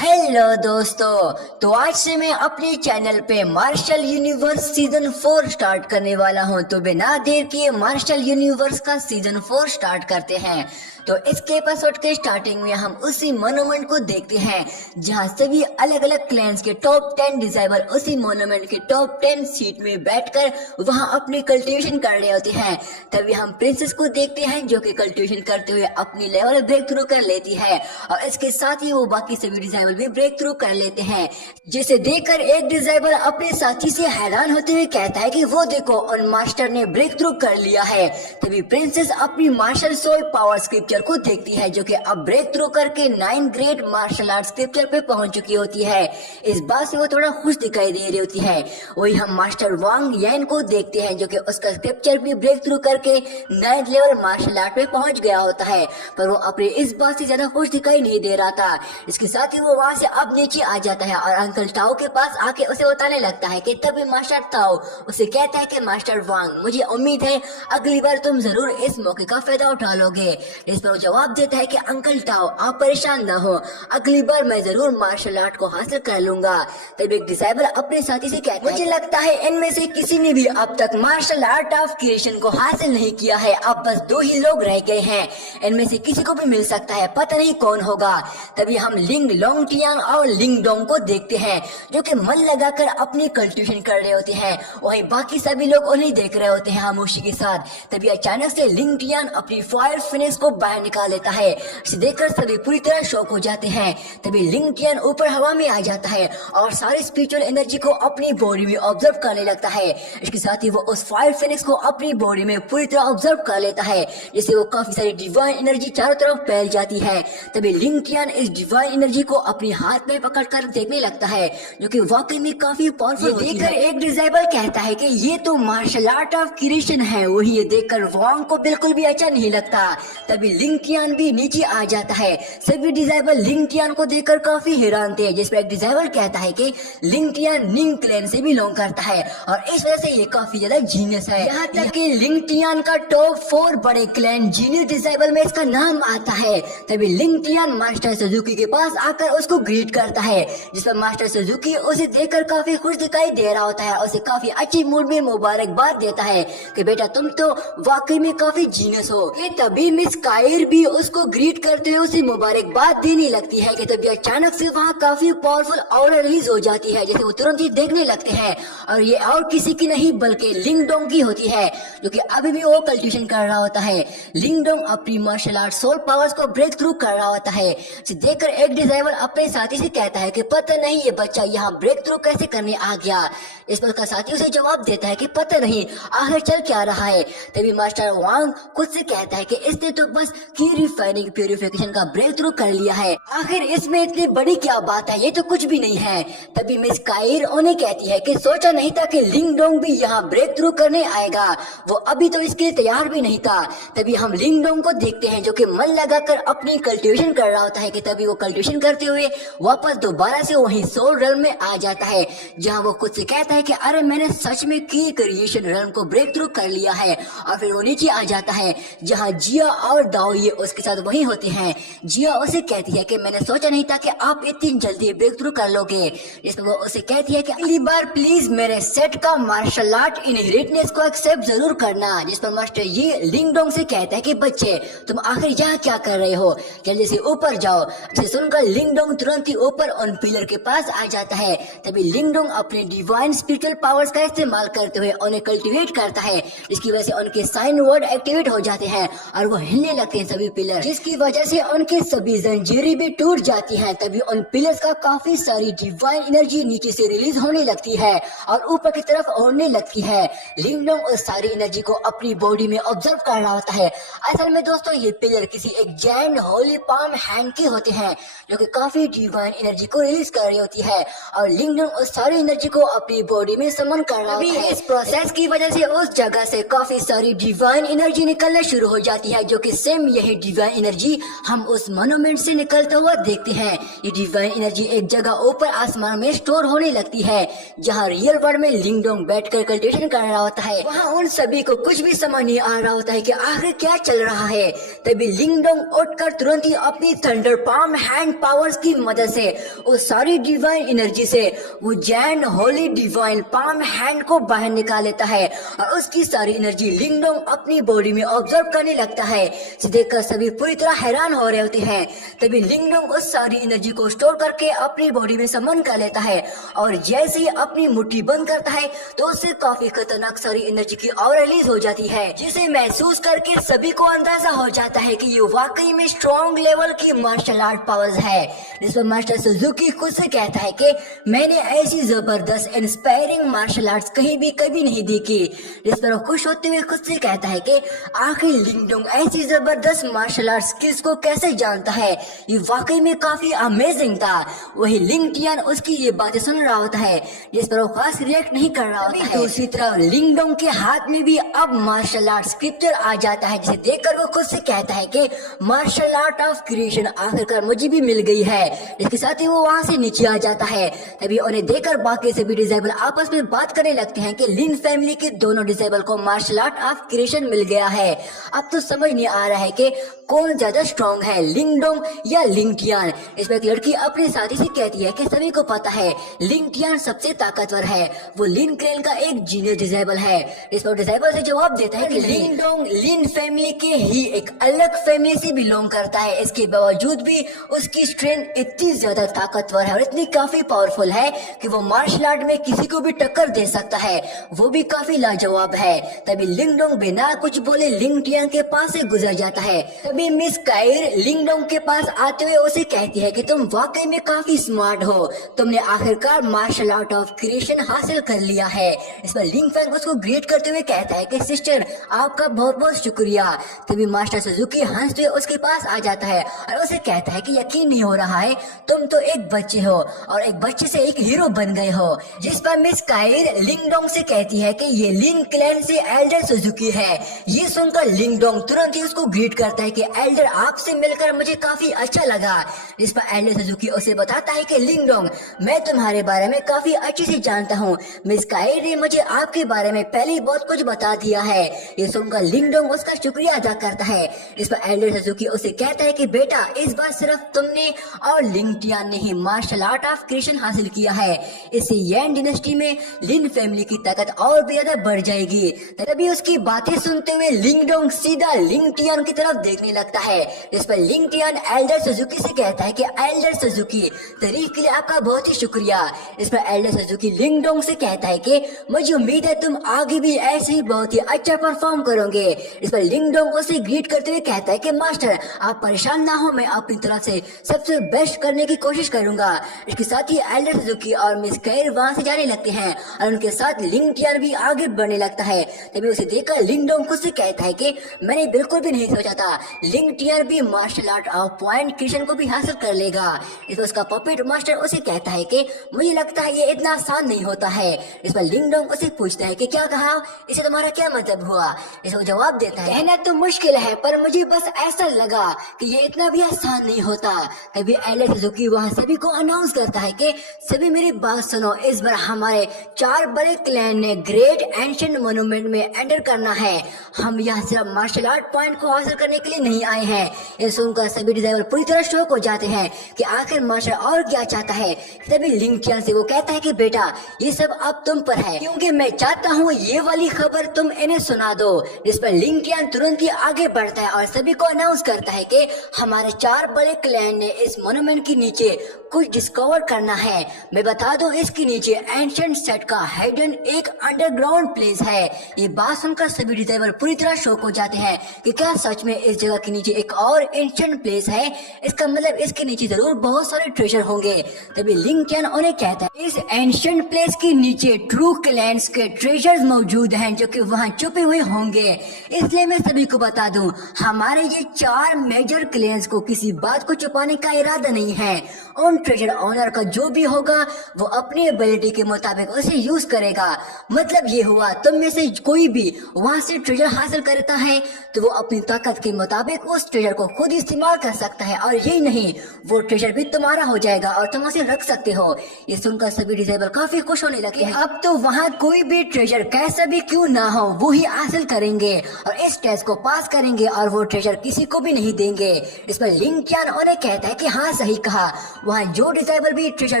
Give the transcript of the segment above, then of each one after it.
Hello दोस्तों, तो आज से मैं अपने चैनल पे मार्शल यूनिवर्स सीजन 4 स्टार्ट करने वाला हूं। तो बिना देर किए मार्शल यूनिवर्स का सीजन 4 स्टार्ट करते हैं। तो इसके एपिसोड के स्टार्टिंग में हम उसी मोन्यूमेंट को देखते हैं जहां सभी अलग अलग क्लैंस के टॉप 10 डिजाइवर उसी मोन्यूमेंट के टॉप 10 सीट में बैठकर वहां अपनी कल्टीवेशन कर रहे होते हैं। तभी हम प्रिंसेस को देखते हैं जो कि कल्टीवेशन करते हुए अपनी लेवल ब्रेक थ्रू कर लेती है और इसके साथ ही वो बाकी सभी डिजाइवर भी ब्रेक थ्रू कर लेते हैं, जिसे देखकर एक डिजाइवर अपने साथी से हैरान होते हुए कहता है कि वो देखो उन मास्टर ने ब्रेक थ्रू कर लिया है। तभी प्रिंसेस अपनी मार्शल सोल पावर स्क्रिप्चर को देखती है जो कि अब ब्रेक थ्रू करके 9 ग्रेट मार्शल आर्ट स्क्रिप्चर पे पहुंच चुकी होती है। इस बात से वो थोड़ा खुश दिखाई दे रही होती है। वही हम मास्टर वांग यैन को देखते हैं जो कि उसका स्क्रिप्चर भी ब्रेक थ्रू करके 9th लेवल मार्शल आर्ट पे पहुंच गया होता है, पर वो अपने इस बात से ज्यादा खुश दिखाई नहीं दे रहा था। इसके साथ ही वो वहां से अब नीचे आ जाता है और अंकल ताओ के पास आके उसे बताने लगता है कि तभी मास्टर ताओ उसे कहता है कि मास्टर वांग, मुझे उम्मीद है अगली बार तुम जरूर इस मौके का फायदा उठा लोगे। इस पर वो जवाब देता है कि अंकल ताओ आप परेशान ना हो, अगली बार मैं जरूर मार्शल आर्ट को हासिल कर लूंगा। तब एक डिसाइबल अपने साथी से कहता है, मुझे लगता है इनमें से किसी ने भी अब तक मार्शल आर्ट ऑफ क्रिएशन को हासिल नहीं किया है, अब बस 2 ही लोग रह गए हैं, इनमें से किसी को भी मिल सकता है, पता नहीं कौन होगा। तभी हम लिंग लोंगटियांग और लिंग डोंग को देखते हैं जो कि मन लगाकर अपनी कल्टीवेशन कर रहे होते हैं। वहीं बाकी सभी लोग उन्हें देख रहे होते हैं खामोशी के साथ। तभी अचानक से लिंग टियान अपनी फायर फिनिक्स को बाहर निकाल लेता है। इसे देखकर सभी पूरी तरह शॉक हो जाते हैं। तभी लिंग टियान ऊपर हवा में आ जाता है और सारी स्पिरिचुअल एनर्जी को अपनी बॉडी में ऑब्जर्व करने लगता है। इसके साथ ही वो उस फायर फिनिक्स को अपनी बॉडी में पूरी तरह ऑब्जर्व कर लेता है, जिससे वो काफी सारी डिवाइन एनर्जी चारों तरफ फैल जाती है। तभी लिंग टियान इस डिवाइन एनर्जी को अपनी हाथ में पकड़कर देखने लगता है जो कि वाकई में काफी पावरफुल देखकर एक डिजाइबल कहता है कि ये तो मार्शल आर्ट ऑफ क्रिएशन है। वही ये देखकर वांग को बिल्कुल भी अच्छा नहीं लगता। तभी लिंग टियान भी नीचे आ जाता है। सभी डिजाइबल लिंग टियान को देखकर काफी हैरान थे, जिस पर एक डिजाइबल कहता है कि लिंग टियान निंग क्लैन से भी बिलोंग करता है और इस वजह से ये काफी ज्यादा जीनियस है। यहाँ तक कि लिंग टियान का टॉप 4 बड़े क्लैन जीनियस डिजाइबल में इसका नाम आता है। तभी लिंग टियान मास्टर सुजुकी के पास आकर उसको ग्रीट करता है, जिस पर मास्टर सुजुकी उसे देखकर काफी खुश दिखाई दे रहा होता है। उसे काफी अच्छी मूड में मुबारकबाद देता है कि बेटा तुम तो वाकई में काफी जीनियस हो। तभी मिस कायर भी उसको ग्रीट करते हुए उसे मुबारकबाद देने लगती है कि तभी अचानक से वहाँ काफी पावरफुल ऑरा रिलीज हो जाती है, जैसे वो तुरंत ही देखने लगते हैं और ये और किसी की नहीं बल्कि लिंग डोंग की होती है जो कि अभी भी वो कल्टीवेशन कर रहा होता है। लिंग डोंग अपनी मार्शल आर्ट सोल पावर्स को ब्रेक थ्रू कर रहा होता है। इसे देखकर एक डिजाइवर अपने साथी से कहता है कि पता नहीं ये बच्चा यहाँ ब्रेक थ्रू कैसे करने आ गया। इस पर उसका साथी उसे जवाब देता है कि पता नहीं आखिर चल क्या रहा है। तभी मास्टर वांग खुद से कहता है कि इसने तो बस की रिफाइनिंग प्यूरिफिकेशन का ब्रेक थ्रू कर लिया है, आखिर इसमें इतनी बड़ी क्या बात है, ये तो कुछ भी नहीं है। तभी मिस कायर उन्हें कहती है कि सोचा नहीं था कि लिंग डोंग भी यहाँ ब्रेक थ्रू करने आएगा, वो अभी तो इसके लिए तैयार भी नहीं था। तभी हम लिंग डोंग को देखते हैं जो कि मन लगाकर अपनी कल्टीवेशन कर रहा होता है कि तभी वो कल्टीवेशन करते हुए वापस दोबारा से वही सोल रेल्म में आ जाता है, जहाँ वो खुद से कहता है कि अरे मैंने सच में की क्रिएशन रेल्म को ब्रेक थ्रू कर लिया है। और फिर वो नीचे आ जाता है जहाँ जिया और दाओ ये उसके साथ वही होते हैं। जिया उसे कहती है कि मैंने सोचा नहीं था कि आप इतनी जल्दी ब्रेक थ्रू कर लोगे। इसमें वो उसे कहती है कि अगली बार प्लीज मेरे सेट का मार्शल आर्ट इनहेरिटनेस को एक्सेप्ट जरूर करना। जिस पर मास्टर ये लिंग डोंग से कहता है कि बच्चे तुम आखिर यहाँ क्या कर रहे हो, जल्दी से ऊपर जाओ। इसे सुनकर लिंग डोंग तुरंत ही ऊपर उन पिलर के पास आ जाता है। तभी लिंग डोंग अपने डिवाइन स्पिरिचुअल पावर्स का इस्तेमाल करते हुए उन्हें कल्टीवेट करता है, जिसकी वजह से उनके साइन वर्ड एक्टिवेट हो जाते हैं और वो हिलने लगते हैं सभी पिलर, जिसकी वजह से उनके सभी जंजीरें भी टूट जाती हैं। तभी उन पिलर्स का काफी सारी डिवाइन एनर्जी नीचे से रिलीज होने लगती है और ऊपर की तरफ उड़ने लगती है। लिंग डोंग उस सारी एनर्जी को अपनी बॉडी में ऑब्जर्व कर रहा होता है। असल में दोस्तों ये पिलर किसी एक जैन होली पाम हैंड के होते हैं जो कि काफी डिवाइन एनर्जी को रिलीज कर रही होती है और लिंग डोंग उस सारी एनर्जी को अपनी बॉडी में समन कर रहा होता है। इस प्रोसेस की वजह से उस जगह से काफी सारी डिवाइन एनर्जी निकलना शुरू हो जाती है जो कि सेम टाइम यही डिवाइन एनर्जी हम उस मोन्यूमेंट से निकलता हुआ देखते हैं। ये डिवाइन एनर्जी एक जगह ऊपर आसमान में स्टोर होने लगती है, जहाँ रियल वर्ल्ड में लिंगडोंग बैठकर कल्टिवेशन कर रहा होता है। वहाँ उन सभी को कुछ भी समझ नहीं आ रहा होता है कि आखिर क्या चल रहा है। तभी लिंगडोंग उठकर तुरंत ही अपनी थंडर पाम हैंड पावर्स की मदद से उस सारी डिवाइन एनर्जी से वो Jain Holi divine palm hand को बाहर निकाल लेता है और उसकी सारी एनर्जी लिंगडोंग अपनी बॉडी में ऑब्जर्व करने लगता है। इसे देखकर सभी पूरी तरह हैरान हो रहे होते हैं। तभी लिंगडोंग उस सारी एनर्जी को स्टोर करके अपनी बॉडी में समन कर लेता है और जैसे ही अपनी मुट्ठी बंद करता है तो उससे काफी खतरनाक सारी एनर्जी की और रिलीज हो जाती है, जिसे महसूस करके सभी को अंदाजा हो जाता है कि ये वाकई में स्ट्रॉन्ग लेवल की मार्शल आर्ट पावर्स है। जिस पर मास्टर सुजुकी खुद से कहता है कि मैंने ऐसी जबरदस्त इंस्पायरिंग मार्शल आर्ट्स कभी नहीं देखी। जिस पर वो खुश होते हुए खुद से कहता है कि आखिर लिंगडोंग ऐसी जबरदस्त मार्शल आर्ट स्किल्स को कैसे जानता है, ये वाकई में काफी अमेजिंग था। वही लिंग टियान उसकी ये बातें सुन रहा होता है, जिस पर वो खास रिएक्ट नहीं कर रहा होता है। दूसरी तरफ लिंगडोंग के हाथ में भी अब मार्शल आर्ट स्क्रिप्चर आ जाता है, जिसे देखकर वो खुद से कहता है कि मार्शल आर्ट ऑफ क्रिएशन आखिरकार मुझे भी मिल गई है। इसके साथ ही वो वहाँ से नीचे आ जाता है। तभी उन्हें देखकर बाकी सभी डिसेबल आपस में बात करने लगते हैं कि लिन फैमिली के दोनों डिसेबल को मार्शल आर्ट ऑफ क्रिएशन मिल गया है। अब तो समझ नहीं आ रहा है कि कौन ज्यादा स्ट्रॉन्ग है, लिंगडोंग या लिंग टियान। इसमें एक लड़की अपने साथी से कहती है कि सभी को पता है लिंग टियान सबसे ताकतवर है, वो लिन क्रेन का एक जीनियस डिसेबल है। इस पर डिसेबल से जवाब देता है कि लिंगडोंग लिन फैमिली के ही एक अलग फैमिली से बिलोंग करता है। इसके बावजूद भी उसकी स्ट्रेंथ इतनी ज्यादा ताकतवर है और इतनी काफी पावरफुल है कि वो मार्शल आर्ट में किसी को भी टक्कर दे सकता है, वो भी काफी लाजवाब है। तभी लिंगडोंग बिना कुछ बोले लिंग टियान के पास से गुजर जाता है। तभी मिस कायर लिंगडोंग के पास आते हुए उसे कहती है कि तुम वाकई में काफी स्मार्ट हो, तुमने आखिरकार मार्शल आर्ट ऑफ क्रिएशन हासिल कर लिया है। इस पर लिंग फैंग उसको ग्रेट करते हुए कहता है कि सिस्टर आपका बहुत बहुत शुक्रिया। तभी मास्टर सुजुकी हंसते हुए उसके पास आ जाता है और उसे कहता है कि यकीन नहीं हो रहा है, तुम तो एक बच्चे हो और एक बच्चे से एक हीरो बन गए हो। जिस पर मिस कायर लिंगडोंग से कहती है कि ये लिन क्लैन से एल्डर सुजुकी है। ये सुनकर लिंगडोंग तुरंत ही उसको ग्रीट करता है कि एल्डर आपसे मिलकर मुझे काफी अच्छा लगा। जिस पर एल्डर सुजुकी उसे बताता है कि लिंगडोंग मैं तुम्हारे बारे में काफी अच्छे से जानता हूँ, मिस कायर ने मुझे आपके बारे में पहले ही बहुत कुछ बता दिया है। ये सुनकर लिंगडोंग उसका शुक्रिया अदा करता है। इस पर एल्डर सुजुकी उसे कहता है कि बेटा इस बार सिर्फ तुमने और लिंग टियान ने ही मार्शल आर्ट ऑफ क्रिएशन हासिल किया है, इससे यैन डिनेस्टी में लिन फैमिली की ताकत और भी ज्यादा बढ़ जाएगी। तभी उसकी बातें सुनते हुए लिंगडोंग सीधा लिंग टियान की तरफ देखने लगता है। इस पर लिंग टियान एल्डर सुजुकी से कहता है कि एल्डर सुजुकी तारीफ के लिए आपका बहुत ही शुक्रिया। इस पर एल्डर सुजुकी लिंगडोंग से कहता है कि मुझे उम्मीद है तुम आगे भी ऐसे ही बहुत ही अच्छा परफॉर्म करोगे। इस पर लिंगडोंग उसे ग्रीट करते हुए कहता है कि मास्टर आप परेशान ना हो, मैं अपनी तरफ से सबसे बेस्ट करने की कोशिश करूंगा। इसके साथ ही एल्डर सुजुकी और मिस कायर वहां से जाने लगते हैं और उनके साथ लिंग टियान भी आगे बढ़ने लगता है। तभी उसे देखकर लिंगडोंग खुद से कहता है कि मैंने बिल्कुल भी नहीं सोचा था लिंग टियान भी martial art of point creation को भी हासिल कर लेगा। इस पर उसका पपेट मास्टर उसे कहता है कि मुझे लगता है ये इतना आसान नहीं होता है। इस पर लिंगडोंग उसे पूछता है कि क्या कहा, इसे तुम्हारा क्या मतलब हुआ। इसको जवाब देता है कहना तो मुश्किल है पर मुझे बस ऐसा लगा कि ये इतना भी आसान नहीं होता। तभी एल्डर सुजुकी वहाँ सभी को अनाउंस करता है कि सभी मेरी बात सुनो, इस बार हमारे 4 बड़े क्लैन ने ग्रेट एंशिएंट मोन्यूमेंट में एंटर करना है। हम यहाँ सिर्फ मार्शल आर्ट पॉइंट को हासिल करने के लिए नहीं आए हैं। ये सुनकर सभी डिसेबल पूरी तरह शॉक हो जाते हैं कि आखिर मास्टर और क्या चाहता है। तभी लिंग टियान से वो कहता है कि बेटा ये सब अब तुम पर है, क्योंकि मैं चाहता हूँ ये वाली खबर तुम इन्हें सुना दो। जिस पर लिंग टियान तुरंत ही आगे बढ़ता है और सभी को अनाउंस करता है कि हमारे 4 बड़े क्लैन ने इस मोन्यूमेंट के नीचे कुछ डिस्कवर करना है। मैं बता दूं इसके नीचे एंशिएंट सेट का हिडन एक अंडरग्राउंड प्लेस है। ये बात सुनकर सभी डिसेबल पूरी तरह शॉक हो जाते हैं कि क्या सच में इस जगह के नीचे एक और एंशिएंट प्लेस है, इसका मतलब इसके नीचे जरूर बहुत सारे ट्रेजर होंगे। तभी लिंग टियान उन्हें कहता है इस एंशिएंट प्लेस के नीचे ट्रू क्लैंस के ट्रेजर्स मौजूद हैं जो कि वहाँ छुपे हुए होंगे। इसलिए मैं सभी को बता दूं हमारे ये 4 मेजर क्लैंस को किसी बात को छुपाने का इरादा नहीं है। उन ट्रेजर ऑनर का जो भी होगा वो अपनी एबिलिटी के मुताबिक उसे यूज करेगा। मतलब ये हुआ तुम में से कोई भी वहाँ से ट्रेजर हासिल करता है तो वो अपनी ताकत ताकत के मुताबिक उस ट्रेजर को खुद इस्तेमाल कर सकता है, और यही नहीं वो ट्रेजर भी तुम्हारा हो जाएगा और तुम उसे रख सकते हो। ये सुनकर सभी डिसेबल काफी खुश होने लगे हैं। अब तो वहाँ कोई भी ट्रेजर कैसा भी क्यों ना हो वो ही हासिल करेंगे और इस टेस्ट को पास करेंगे और वो ट्रेजर किसी को भी नहीं देंगे। इस पर लिंग qian उन्हें कहता है कि हाँ सही कहा, वहाँ जो डिसेबल भी ट्रेजर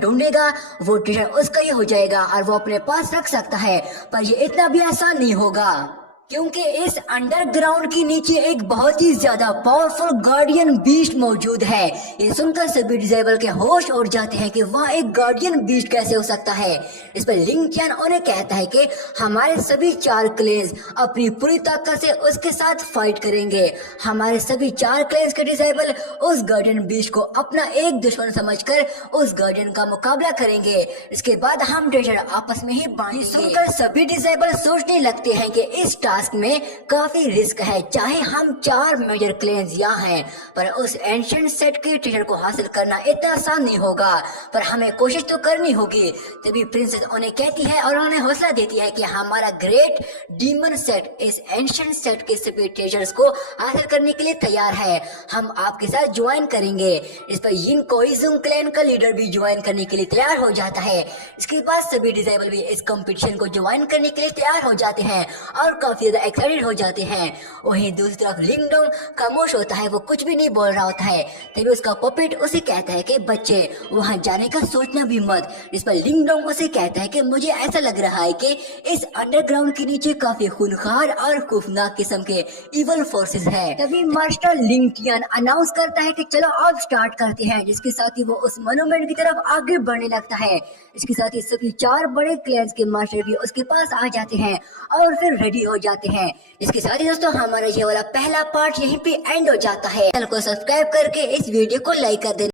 ढूंढेगा वो ट्रेजर उसका ही हो जाएगा और वो अपने पास रख सकता है। पर ये इतना भी आसान नहीं होगा, क्योंकि इस अंडरग्राउंड के नीचे एक बहुत ही ज्यादा पावरफुल गार्डियन बीस्ट मौजूद है। ये सुनकर सभी डिसेबल के होश उड़ जाते हैं कि वहाँ एक गार्डियन बीस्ट कैसे हो सकता है। इस पर लिंग qian उन्हें कहता है कि हमारे सभी 4 क्लेन्स अपनी पूरी ताकत से उसके साथ फाइट करेंगे। हमारे सभी 4 क्लेन्स के डिसेबल उस गार्डियन बीस्ट को अपना एक दुश्मन समझकर उस गार्डियन का मुकाबला करेंगे। इसके बाद हम ट्रेजर आपस में ही बांटेंगे। सुनकर सभी डिसेबल सोचने लगते हैं कि इस टास्क में काफी रिस्क है, चाहे हम 4 मेजर क्लेन्स यहाँ हैं, पर उस एंशिएंट सेट के ट्रेजर को हासिल करना इतना आसान नहीं होगा, पर हमें कोशिश तो करनी होगी। तभी प्रिंसेस उन्हें कहती है और उन्हें हौसला देती है कि हमारा ग्रेट डीमन सेट इस एंशिएंट सेट के सभी ट्रेजर्स को हासिल करने के लिए तैयार है। हम आपके साथ ज्वाइन करेंगे। इस पर यिन कोइजुंग क्लैन का लीडर भी ज्वाइन करने के लिए तैयार हो जाता है। इसके बाद सभी डिसेबल भी इस कंपटीशन को ज्वाइन करने के लिए तैयार हो जाते हैं और काफी एक्साइटेड हो जाते हैं। वहीं दूसरी तरफ लिंगडोंग खामोश होता है, वो कुछ भी नहीं बोल रहा होता है। तभी उसका पपेट उसे कहता है कि बच्चे वहां जाने का सोचना भी मत। इस पर लिंगडोंग उसे कहता है कि मुझे ऐसा लग रहा है कि इस अंडरग्राउंड के नीचे काफी खूनखार और खौफनाक किस्म के इवल फोर्सेस है। तभी मास्टर लिंग qian अनाउंस करता है कि चलो अब स्टार्ट करते हैं, जिसके साथ ही वो उस मोन्यूमेंट की तरफ आगे बढ़ने लगता है। इसके साथ ही सभी 4 बड़े क्लैन्स के मास्टर भी उसके पास आ जाते हैं और फिर रेडी हो जाते हैं। इसके साथ ही दोस्तों हमारा ये वाला पहला पार्ट यहीं पे एंड हो जाता है। चैनल को सब्सक्राइब करके इस वीडियो को लाइक कर देना।